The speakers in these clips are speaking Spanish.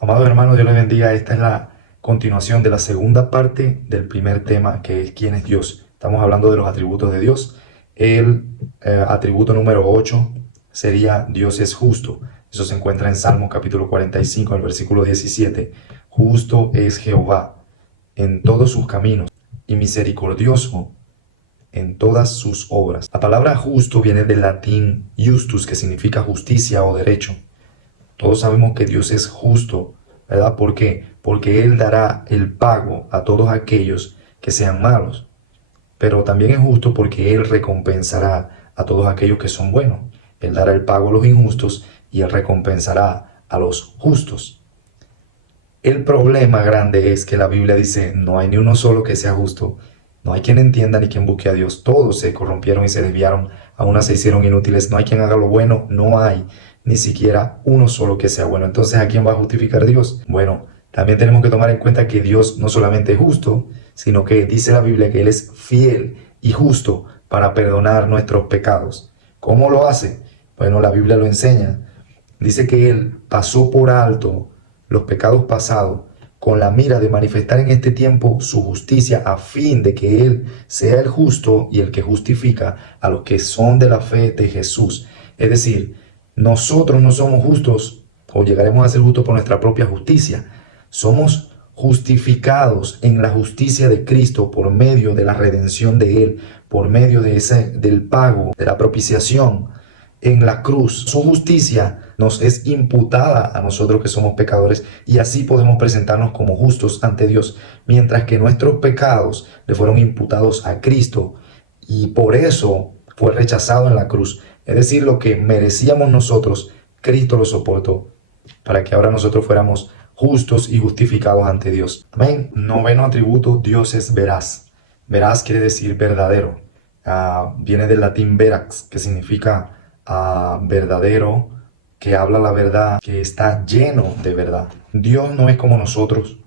Amados hermanos, Dios les bendiga. Esta es la continuación de la segunda parte del primer tema, que es ¿quién es Dios? Estamos hablando de los atributos de Dios. El atributo número 8 sería Dios es justo. Eso se encuentra en Salmo capítulo 45, en el versículo 17. Justo es Jehová en todos sus caminos y misericordioso en todas sus obras. La palabra justo viene del latín justus, que significa justicia o derecho. Todos sabemos que Dios es justo, ¿verdad? ¿Por qué? Porque Él dará el pago a todos aquellos que sean malos. Pero también es justo porque Él recompensará a todos aquellos que son buenos. Él dará el pago a los injustos y Él recompensará a los justos. El problema grande es que la Biblia dice, no hay ni uno solo que sea justo. No hay quien entienda ni quien busque a Dios. Todos se corrompieron y se desviaron. A unas se hicieron inútiles. No hay quien haga lo bueno. No hay ni siquiera uno solo que sea bueno. Entonces, ¿a quién va a justificar Dios? Bueno, también tenemos que tomar en cuenta que Dios no solamente es justo, sino que dice la Biblia que Él es fiel y justo para perdonar nuestros pecados. ¿Cómo lo hace? Bueno, la Biblia lo enseña. Dice que Él pasó por alto los pecados pasados con la mira de manifestar en este tiempo su justicia a fin de que Él sea el justo y el que justifica a los que son de la fe de Jesús. Es decir, nosotros no somos justos o llegaremos a ser justos por nuestra propia justicia. Somos justificados en la justicia de Cristo por medio de la redención de Él, por medio del pago, de la propiciación en la cruz. Su justicia nos es imputada a nosotros que somos pecadores y así podemos presentarnos como justos ante Dios, mientras que nuestros pecados le fueron imputados a Cristo y por eso fue rechazado en la cruz. Es decir, lo que merecíamos nosotros, Cristo lo soportó para que ahora nosotros fuéramos justos y justificados ante Dios. Amén. Noveno atributo, Dios es veraz. Veraz quiere decir verdadero. Viene del latín verax, que significa verdadero, que habla la verdad, que está lleno de verdad. Dios no es como nosotros.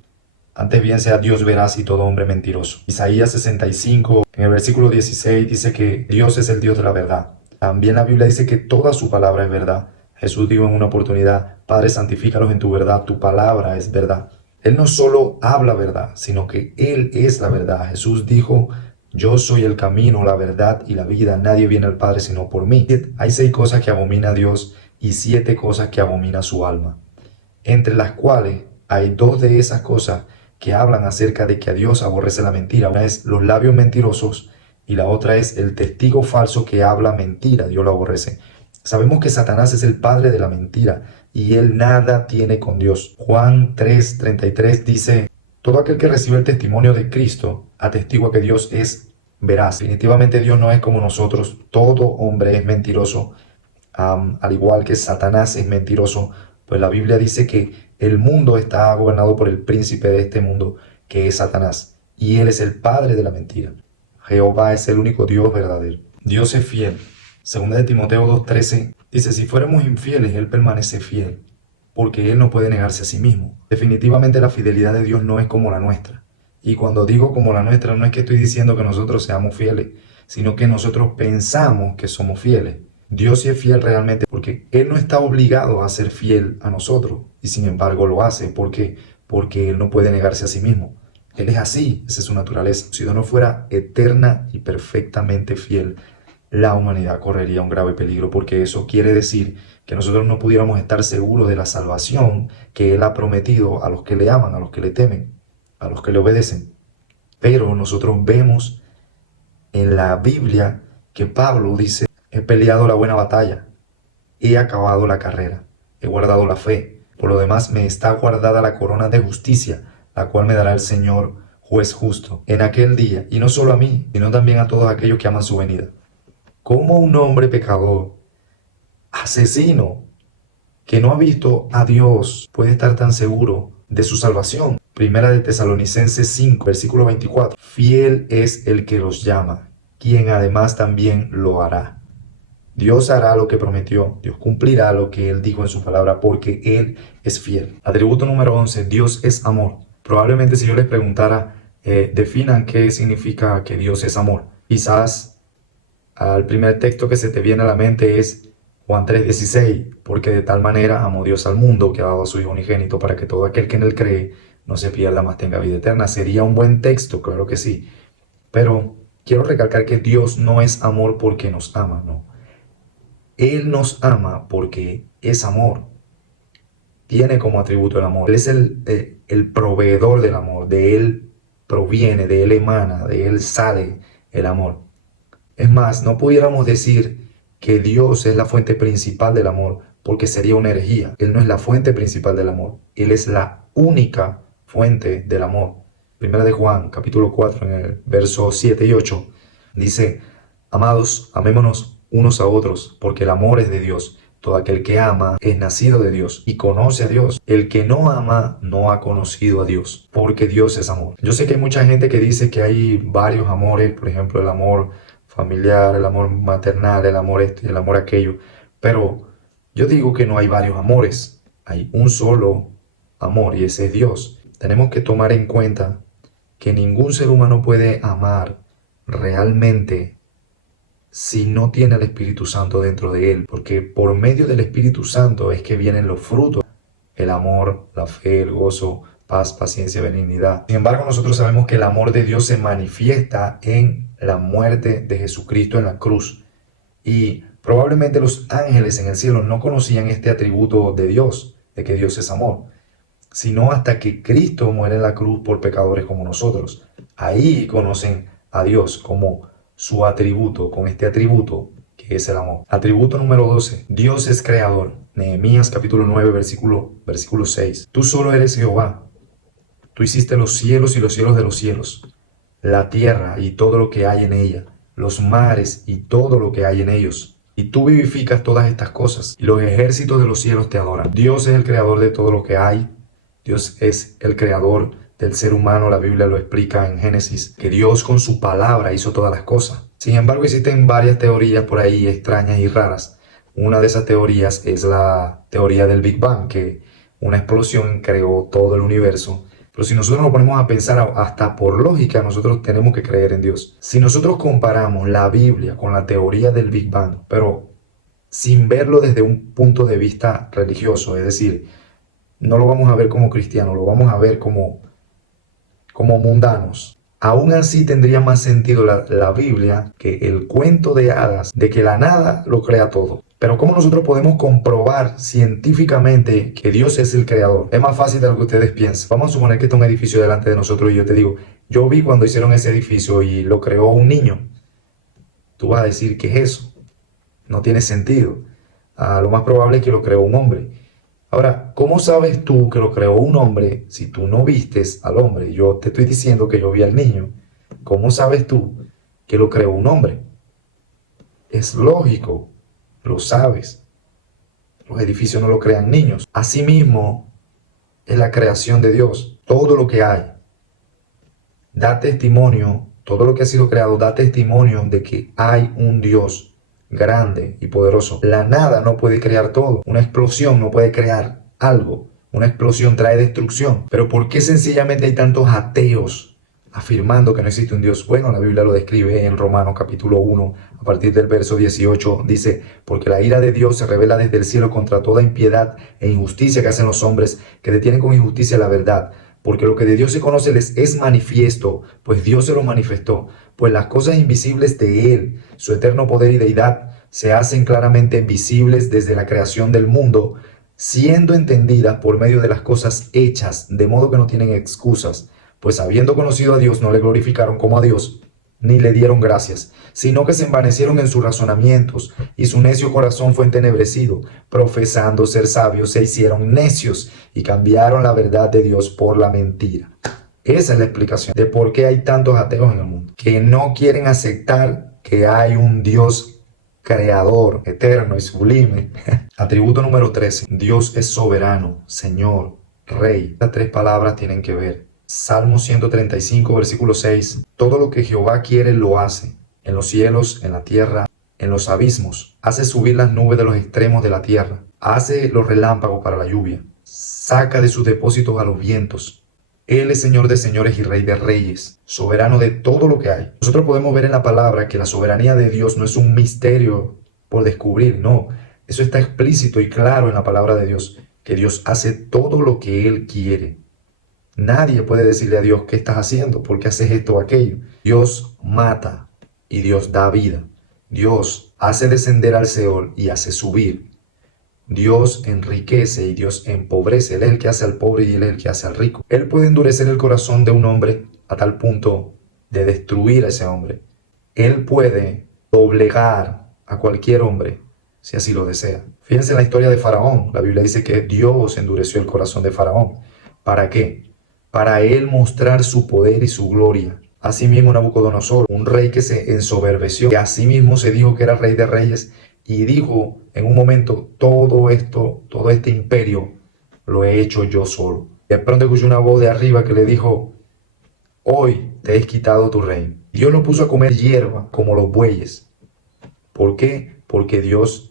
Antes bien sea Dios veraz y todo hombre mentiroso. Isaías 65, en el versículo 16, dice que Dios es el Dios de la verdad. También la Biblia dice que toda su palabra es verdad. Jesús dijo en una oportunidad, Padre, santifícalos en tu verdad, tu palabra es verdad. Él no solo habla verdad, sino que Él es la verdad. Jesús dijo, yo soy el camino, la verdad y la vida. Nadie viene al Padre sino por mí. Hay 6 cosas que abomina a Dios y 7 cosas que abomina su alma, entre las cuales hay 2 de esas cosas que hablan acerca de que a Dios aborrece la mentira. Una es los labios mentirosos y la otra es el testigo falso que habla mentira. Dios lo aborrece. Sabemos que Satanás es el padre de la mentira y él nada tiene con Dios. Juan 3:33 dice, todo aquel que recibe el testimonio de Cristo atestigua que Dios es veraz. Definitivamente Dios no es como nosotros. Todo hombre es mentiroso. Al igual que Satanás es mentiroso, pues la Biblia dice que el mundo está gobernado por el príncipe de este mundo, que es Satanás, y él es el padre de la mentira. Jehová es el único Dios verdadero. Dios es fiel. Segunda de Timoteo 2:13 dice, si fuéramos infieles, Él permanece fiel, porque Él no puede negarse a sí mismo. Definitivamente la fidelidad de Dios no es como la nuestra. Y cuando digo como la nuestra, no es que estoy diciendo que nosotros seamos fieles, sino que nosotros pensamos que somos fieles. Dios sí es fiel realmente porque Él no está obligado a ser fiel a nosotros y sin embargo lo hace. ¿Por qué? Porque Él no puede negarse a sí mismo. Él es así, esa es su naturaleza. Si Dios no fuera eterna y perfectamente fiel, la humanidad correría un grave peligro porque eso quiere decir que nosotros no pudiéramos estar seguros de la salvación que Él ha prometido a los que le aman, a los que le temen, a los que le obedecen. Pero nosotros vemos en la Biblia que Pablo dice, he peleado la buena batalla, he acabado la carrera, he guardado la fe. Por lo demás me está guardada la corona de justicia, la cual me dará el Señor, juez justo, en aquel día, y no solo a mí, sino también a todos aquellos que aman su venida. ¿Cómo un hombre pecador, asesino, que no ha visto a Dios, puede estar tan seguro de su salvación? Primera de Tesalonicenses 5, versículo 24. Fiel es el que los llama, quien además también lo hará. Dios hará lo que prometió, Dios cumplirá lo que Él dijo en su palabra, porque Él es fiel. Atributo número 11, Dios es amor. Probablemente si yo les preguntara, definan qué significa que Dios es amor. Quizás al primer texto que se te viene a la mente es Juan 3:16, porque de tal manera amó Dios al mundo que ha dado a su Hijo unigénito para que todo aquel que en él cree no se pierda, mas tenga vida eterna. Sería un buen texto, claro que sí. Pero quiero recalcar que Dios no es amor porque nos ama, no. Él nos ama porque es amor. Tiene como atributo el amor. Él es el proveedor del amor. De Él proviene, de Él emana, de Él sale el amor. Es más, no pudiéramos decir que Dios es la fuente principal del amor, porque sería una herejía. Él no es la fuente principal del amor. Él es la única fuente del amor. Primera de Juan, capítulo 4, en el verso 7 y 8, dice: Amados, amémonos unos a otros, porque el amor es de Dios. Todo aquel que ama es nacido de Dios y conoce a Dios. El que no ama no ha conocido a Dios, porque Dios es amor. Yo sé que hay mucha gente que dice que hay varios amores, por ejemplo, el amor familiar, el amor maternal, el amor este, el amor aquello, pero yo digo que no hay varios amores, hay un solo amor y ese es Dios. Tenemos que tomar en cuenta que ningún ser humano puede amar realmente si no tiene al Espíritu Santo dentro de él, porque por medio del Espíritu Santo es que vienen los frutos: el amor, la fe, el gozo, paz, paciencia, benignidad. Sin embargo, nosotros sabemos que el amor de Dios se manifiesta en la muerte de Jesucristo en la cruz. Y probablemente los ángeles en el cielo no conocían este atributo de Dios, de que Dios es amor, sino hasta que Cristo muere en la cruz por pecadores como nosotros. Ahí conocen a Dios como su atributo, con este atributo que es el amor. Atributo número 12. Dios es creador. Nehemías capítulo 9, versículo 6. Tú solo eres Jehová. Tú hiciste los cielos y los cielos de los cielos, la tierra y todo lo que hay en ella, los mares y todo lo que hay en ellos. Y tú vivificas todas estas cosas, y los ejércitos de los cielos te adoran. Dios es el creador de todo lo que hay. Dios es el creador del ser humano. La Biblia lo explica en Génesis, que Dios con su palabra hizo todas las cosas. Sin embargo, existen varias teorías por ahí extrañas y raras. Una de esas teorías es la teoría del Big Bang, que una explosión creó todo el universo. Pero si nosotros nos ponemos a pensar hasta por lógica, nosotros tenemos que creer en Dios. Si nosotros comparamos la Biblia con la teoría del Big Bang, pero sin verlo desde un punto de vista religioso, es decir, no lo vamos a ver como cristianos, lo vamos a ver como mundanos. Aún así tendría más sentido la Biblia que el cuento de hadas de que la nada lo crea todo. Pero ¿cómo nosotros podemos comprobar científicamente que Dios es el creador? Es más fácil de lo que ustedes piensan. Vamos a suponer que está un edificio delante de nosotros y yo te digo: yo vi cuando hicieron ese edificio y lo creó un niño. Tú vas a decir: ¿qué es eso? No tiene sentido. Lo más probable es que lo creó un hombre. Ahora, ¿cómo sabes tú que lo creó un hombre si tú no vistes al hombre? Yo te estoy diciendo que yo vi al niño. ¿Cómo sabes tú que lo creó un hombre? Es lógico, lo sabes. Los edificios no lo crean niños. Asimismo, es la creación de Dios. Todo lo que hay da testimonio, todo lo que ha sido creado da testimonio de que hay un Dios grande y poderoso. La nada no puede crear todo. Una explosión no puede crear algo. Una explosión trae destrucción. Pero ¿por qué sencillamente hay tantos ateos afirmando que no existe un Dios? Bueno, la Biblia lo describe en Romanos capítulo 1, a partir del verso 18. Dice: porque la ira de Dios se revela desde el cielo contra toda impiedad e injusticia que hacen los hombres, que detienen con injusticia la verdad. Porque lo que de Dios se conoce les es manifiesto, pues Dios se lo manifestó. Pues las cosas invisibles de Él, su eterno poder y deidad, se hacen claramente visibles desde la creación del mundo, siendo entendidas por medio de las cosas hechas, de modo que no tienen excusas. Pues habiendo conocido a Dios, no le glorificaron como a Dios, ni le dieron gracias, sino que se envanecieron en sus razonamientos, y su necio corazón fue entenebrecido. Profesando ser sabios, se hicieron necios y cambiaron la verdad de Dios por la mentira. Esa es la explicación de por qué hay tantos ateos en el mundo, que no quieren aceptar que hay un Dios creador, eterno y sublime. Atributo número 13. Dios es soberano, Señor, Rey. Estas tres palabras tienen que ver. Salmo 135, versículo 6. Todo lo que Jehová quiere lo hace, en los cielos, en la tierra, en los abismos. Hace subir las nubes de los extremos de la tierra. Hace los relámpagos para la lluvia. Saca de sus depósitos a los vientos. Él es Señor de señores y Rey de reyes, soberano de todo lo que hay. Nosotros podemos ver en la palabra que la soberanía de Dios no es un misterio por descubrir, no. Eso está explícito y claro en la palabra de Dios, que Dios hace todo lo que Él quiere. Nadie puede decirle a Dios, ¿qué estás haciendo? ¿Por qué haces esto o aquello? Dios mata y Dios da vida. Dios hace descender al Seol y hace subir. Dios enriquece y Dios empobrece. Él es el que hace al pobre y Él es el que hace al rico. Él puede endurecer el corazón de un hombre a tal punto de destruir a ese hombre. Él puede doblegar a cualquier hombre si así lo desea. Fíjense en la historia de Faraón. La Biblia dice que Dios endureció el corazón de Faraón. ¿Para qué? Para él mostrar su poder y su gloria. Asimismo Nabucodonosor, un rey que se ensoberbeció, que asimismo se dijo que era rey de reyes y dijo en un momento, todo este imperio lo he hecho yo solo. De pronto escuchó una voz de arriba que le dijo, hoy te he quitado tu reino. Dios lo puso a comer hierba como los bueyes. ¿Por qué? Porque Dios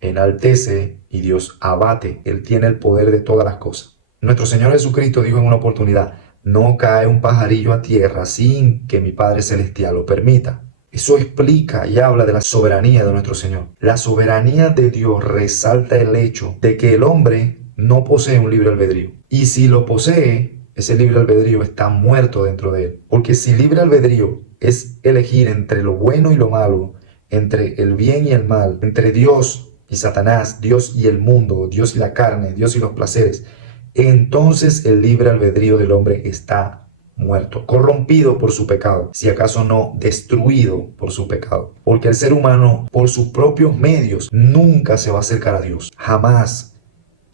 enaltece y Dios abate. Él tiene el poder de todas las cosas. Nuestro Señor Jesucristo dijo en una oportunidad, no cae un pajarillo a tierra sin que mi Padre Celestial lo permita. Eso explica y habla de la soberanía de nuestro Señor. La soberanía de Dios resalta el hecho de que el hombre no posee un libre albedrío. Y si lo posee, ese libre albedrío está muerto dentro de él. Porque si libre albedrío es elegir entre lo bueno y lo malo, entre el bien y el mal, entre Dios y Satanás, Dios y el mundo, Dios y la carne, Dios y los placeres, entonces el libre albedrío del hombre está muerto, corrompido por su pecado, si acaso no destruido por su pecado. Porque el ser humano, por sus propios medios, nunca se va a acercar a Dios, jamás.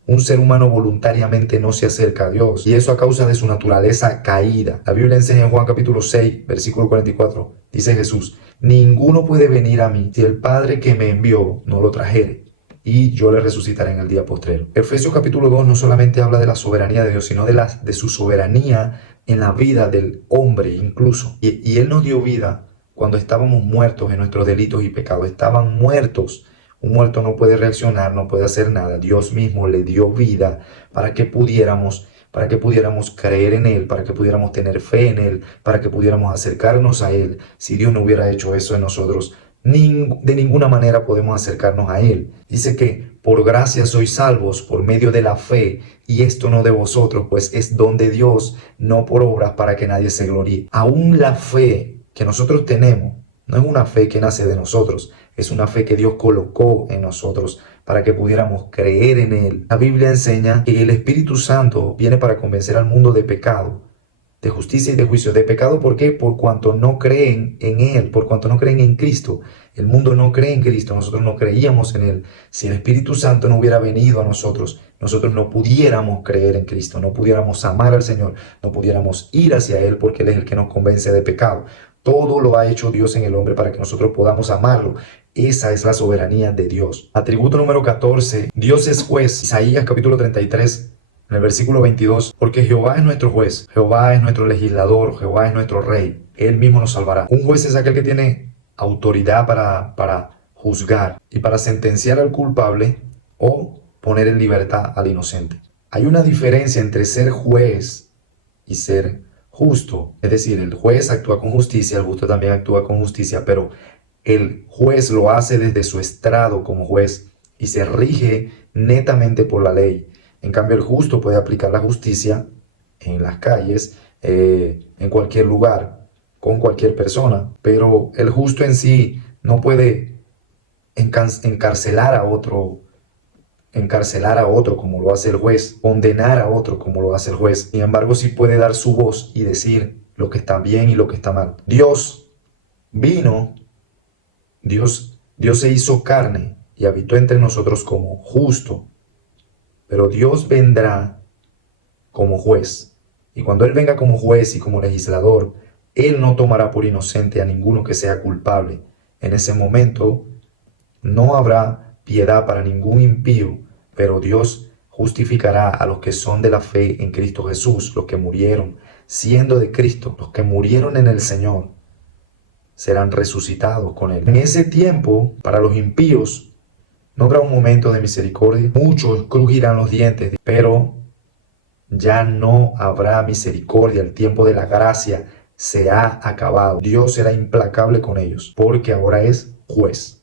Un ser humano voluntariamente no se acerca a Dios, y eso a causa de su naturaleza caída. La Biblia enseña en Juan capítulo 6, versículo 44, dice Jesús, ninguno puede venir a mí si el Padre que me envió no lo trajere, y yo le resucitaré en el día postrero. Efesios capítulo 2 no solamente habla de la soberanía de Dios, sino de su soberanía en la vida del hombre incluso. Y Él nos dio vida cuando estábamos muertos en nuestros delitos y pecados. Estaban muertos. Un muerto no puede reaccionar, no puede hacer nada. Dios mismo le dio vida para que pudiéramos creer en Él, para que pudiéramos tener fe en Él, para que pudiéramos acercarnos a Él. Si Dios no hubiera hecho eso en nosotros, de ninguna manera podemos acercarnos a Él. Dice que por gracia sois salvos por medio de la fe, y esto no de vosotros, pues es don de Dios, no por obras para que nadie se gloríe. Aún la fe que nosotros tenemos no es una fe que nace de nosotros, es una fe que Dios colocó en nosotros para que pudiéramos creer en Él. La Biblia enseña que el Espíritu Santo viene para convencer al mundo de pecado, de justicia y de juicio. De pecado, ¿por qué? Por cuanto no creen en Él, por cuanto no creen en Cristo. El mundo no cree en Cristo, nosotros no creíamos en Él. Si el Espíritu Santo no hubiera venido a nosotros, nosotros no pudiéramos creer en Cristo, no pudiéramos amar al Señor, no pudiéramos ir hacia Él porque Él es el que nos convence de pecado. Todo lo ha hecho Dios en el hombre para que nosotros podamos amarlo. Esa es la soberanía de Dios. Atributo número 14. Dios es juez. Isaías capítulo 33, en el versículo 22. Porque Jehová es nuestro juez, Jehová es nuestro legislador, Jehová es nuestro rey. Él mismo nos salvará. Un juez es aquel que tiene autoridad para juzgar y para sentenciar al culpable o poner en libertad al inocente. Hay una diferencia entre ser juez y ser justo. Es decir, el juez actúa con justicia, el justo también actúa con justicia, pero el juez lo hace desde su estrado como juez y se rige netamente por la ley. En cambio, el justo puede aplicar la justicia en las calles, en cualquier lugar, con cualquier persona, pero el justo en sí no puede encarcelar a otro como lo hace el juez, condenar a otro como lo hace el juez. Sin embargo, sí puede dar su voz y decir lo que está bien y lo que está mal. Dios vino, Dios se hizo carne y habitó entre nosotros como justo, pero Dios vendrá como juez. Y cuando Él venga como juez y como legislador, Él no tomará por inocente a ninguno que sea culpable. En ese momento no habrá piedad para ningún impío, pero Dios justificará a los que son de la fe en Cristo Jesús, los que murieron siendo de Cristo, los que murieron en el Señor, serán resucitados con Él. En ese tiempo, para los impíos, no habrá un momento de misericordia, muchos crujirán los dientes, pero ya no habrá misericordia, el tiempo de la gracia se ha acabado. Dios será implacable con ellos, porque ahora es juez.